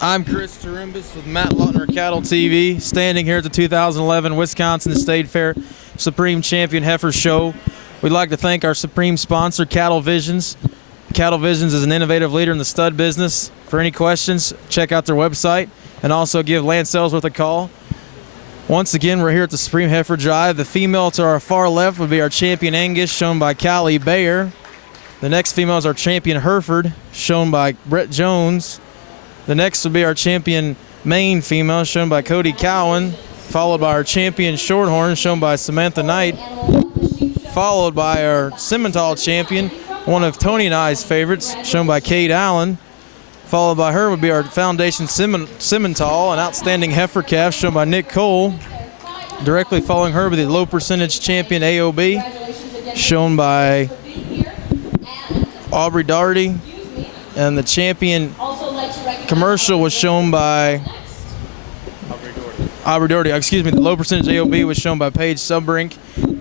I'm Chris Tarimbas with Matt Lautner Cattle TV, standing here at the 2011 Wisconsin State Fair Supreme Champion Heifer Show. We'd like to thank our supreme sponsor, Cattle Visions. Cattle Visions is an innovative leader in the stud business. For any questions, check out their website and also give Lance Ellsworth a call. Once again, we're here at the Supreme Heifer Drive. The female to our far left would be our champion Angus, shown by Callie Bayer. The next female is our champion Hereford, shown by Brett Jones. The next will be our champion Maine female, shown by Cody Cowan, followed by our champion Shorthorn, shown by Samantha Knight, followed by our Simmental champion, one of Tony and I's favorites, shown by Kate Allen. Followed by her would be our Foundation Simmental, an outstanding heifer calf, shown by Nick Cole. Directly following her would be the low percentage champion AOB, shown by Aubrey Doherty. And the champion commercial was shown by Aubrey Doherty. Excuse me, the low percentage AOB was shown by Paige Subbrink.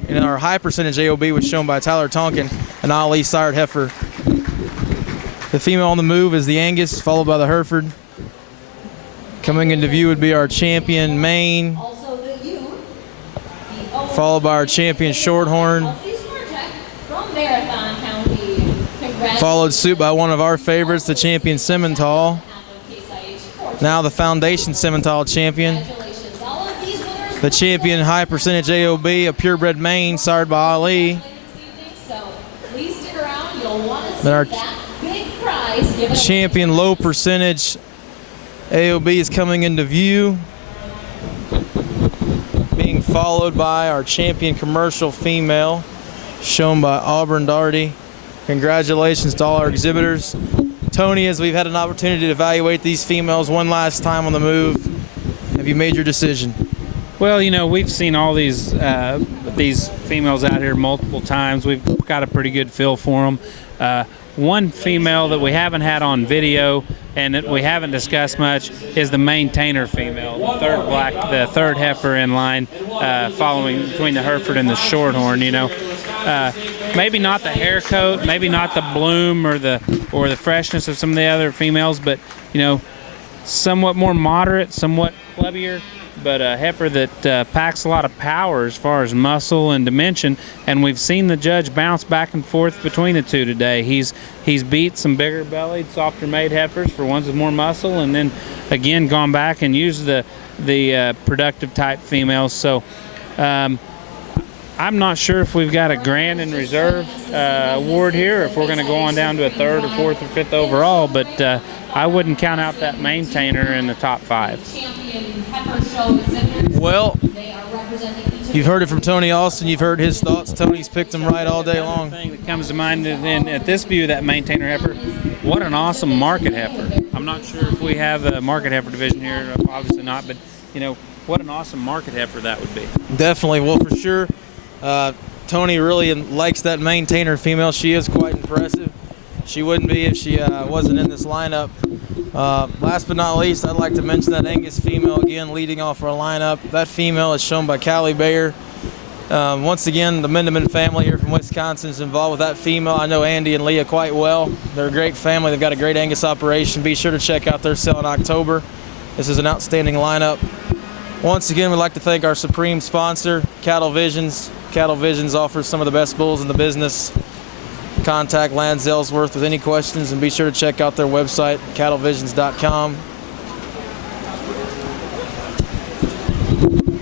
And our high percentage AOB was shown by Tyler Tonkin, an Ali sired heifer. The female on the move is the Angus, followed by the Hereford. Coming into view would be our champion Maine, followed by our champion Shorthorn, followed suit by one of our favorites, the champion Simmental. Now the Foundation Simmental champion. The champion high percentage AOB, a purebred Maine, sired by Ali. Then our champion low percentage AOB is coming into view, being followed by our champion commercial female, shown by Auburn Doherty. Congratulations to all our exhibitors. Tony, as we've had an opportunity to evaluate these females one last time on the move, have you made your decision? Well, you know, we've seen all these females out here multiple times. We've got a pretty good feel for them. One female that we haven't had on video and that we haven't discussed much is the maintainer female, the third heifer in line, following between the Hereford and the Shorthorn. You know, maybe not the hair coat, maybe not the bloom or the freshness of some of the other females, but you know, somewhat more moderate, somewhat clubbier, but a heifer that packs a lot of power as far as muscle and dimension. And we've seen the judge bounce back and forth between the two today. He's beat some bigger bellied, softer made heifers for ones with more muscle, and then again gone back and used the productive type females. So I'm not sure if we've got a grand and reserve award here, or if we're going to go on down to a third or fourth or fifth overall, but I wouldn't count out that maintainer in the top 5. Well, you've heard it from Tony Austin. You've heard his thoughts. Tony's picked them right all day long. The thing that comes to mind at this view of that maintainer heifer, what an awesome market heifer. I'm not sure if we have a market heifer division here, obviously not, but you know, what an awesome market heifer that would be. Definitely. Well, for sure, Tony really likes that maintainer female. She is quite impressive. She wouldn't be if she wasn't in this lineup. Last but not least, I'd like to mention that Angus female again, leading off our lineup. That female is shown by Callie Bayer. Once again, the Mendeman family here from Wisconsin is involved with that female. I know Andy and Leah quite well. They're a great family. They've got a great Angus operation. Be sure to check out their sale in October. This is an outstanding lineup. Once again, we'd like to thank our supreme sponsor, Cattle Visions. Cattle Visions offers some of the best bulls in the business. Contact Lance Ellsworth with any questions, and be sure to check out their website, cattlevisions.com.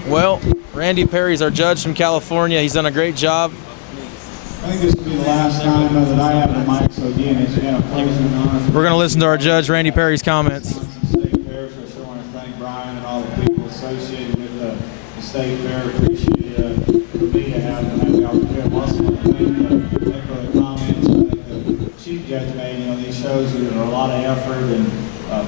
Well, Randy Perry's our judge from California. He's done a great job. I think this will be the last time that I have the mic, so again, it's been a pleasure and honor. We're going to listen to our judge, Randy Perry's comments. State Fair, so I sure want to thank Brian and all the people associated with the State Fair. Appreciate for me to have the opportunity. I also want to thank echo the comments. I think the chief judge made, you know, these shows are a lot of effort, and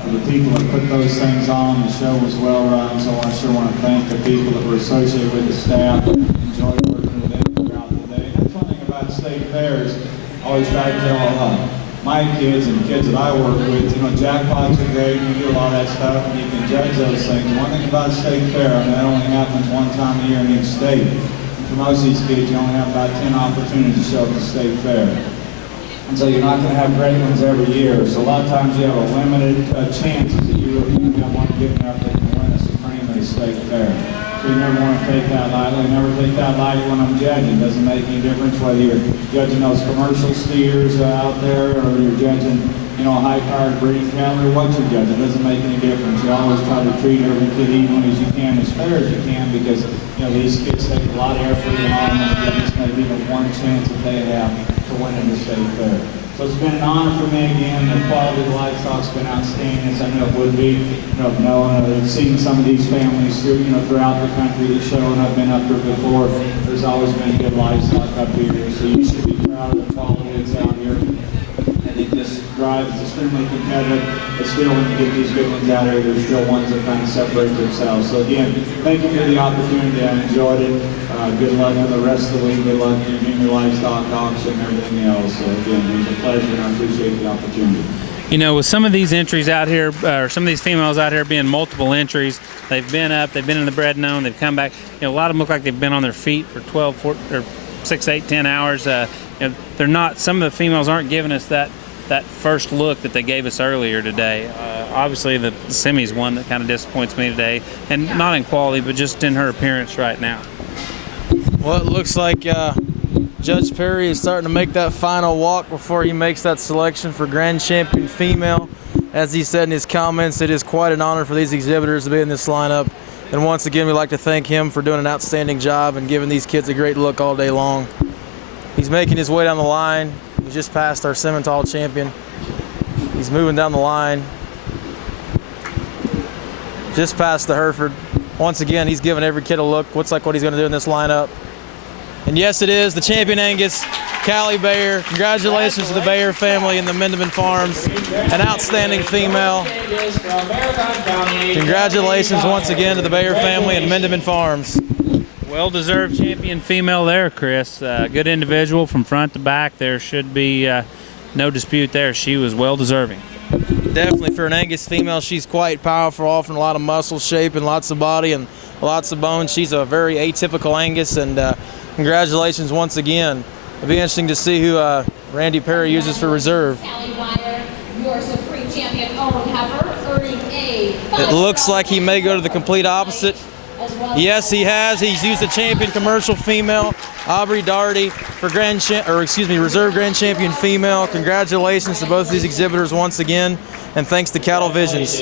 for the people that put those things on, the show was well run, so I sure want to thank the people that were associated with the staff. Enjoyed working with them throughout the day. And that's one thing about State Fairs. I always try to tell my kids and the kids that I work with, you know, jackpots are great, you do a lot of that stuff, and you can judge those things. One thing about a State Fair, I mean, that only happens one time a year in each state. And for most of these kids, you only have about 10 opportunities to show up at the State Fair. And so you're not going to have great ones every year. So a lot of times you have a limited chances that you really getting up and win a Supreme at a state fair. So you never want to take that lightly. Never take that lightly when I'm judging. It doesn't make any difference whether you're judging those commercial steers out there or you're judging, you know, a high-powered breeding cattle or what you're judging. It doesn't make any difference. You always try to treat every kid evenly as you can, as fair as you can, because, you know, these kids take a lot of effort and all, and this may be the one chance that they have to win in the state fair. So it's been an honor for me again. The quality of the livestock's been outstanding, as I know it would be. Seeing some of these families through, throughout the country that show, and I've been up there before. There's always been good livestock up here, so you should be proud of the quality that's out here. I think this drive is extremely competitive, but still, when you get these good ones out here, there's still ones that kind of separate themselves. So again, thank you for the opportunity. I enjoyed it. Good luck on the rest of the week. Good luck in your junior livestock auction and everything else. So again, it was a pleasure, and I appreciate the opportunity. You know, with some of these entries out here, or some of these females out here being multiple entries, they've been up, they've been in the bred known, they've come back. A lot of them look like they've been on their feet for 12, 14, or 6, 8, 10 hours. They're not. Some of the females aren't giving us that first look that they gave us earlier today. Obviously, the Semi's one that kind of disappoints me today, and not in quality, but just in her appearance right now. Well, it looks like Judge Perry is starting to make that final walk before he makes that selection for Grand Champion Female. As he said in his comments, it is quite an honor for these exhibitors to be in this lineup. And once again, we'd like to thank him for doing an outstanding job and giving these kids a great look all day long. He's making his way down the line. He just passed our Simmental champion. He's moving down the line. Just past the Hereford. Once again, he's giving every kid a look. Looks like what he's going to do in this lineup. And yes, it is the champion Angus, Callie Bayer. Congratulations to the Bayer family and the Mendeman Farms. An outstanding female. Congratulations once again to the Bayer family and Mendeman Farms. Well-deserved champion female there, Chris. Good individual from front to back. There should be no dispute there. She was well-deserving. Definitely for an Angus female, she's quite powerful, offering a lot of muscle shape and lots of body and lots of bone. She's a very atypical Angus, and congratulations once again. It'll be interesting to see who Randy Perry uses for reserve. Your Supreme Champion owned heifer, earning a. It looks like he may go to the complete opposite. Yes, he has. He's used the champion commercial female, Aubrey Daugherty, for reserve Grand Champion Female. Congratulations to both these exhibitors once again, and thanks to Cattle Visions.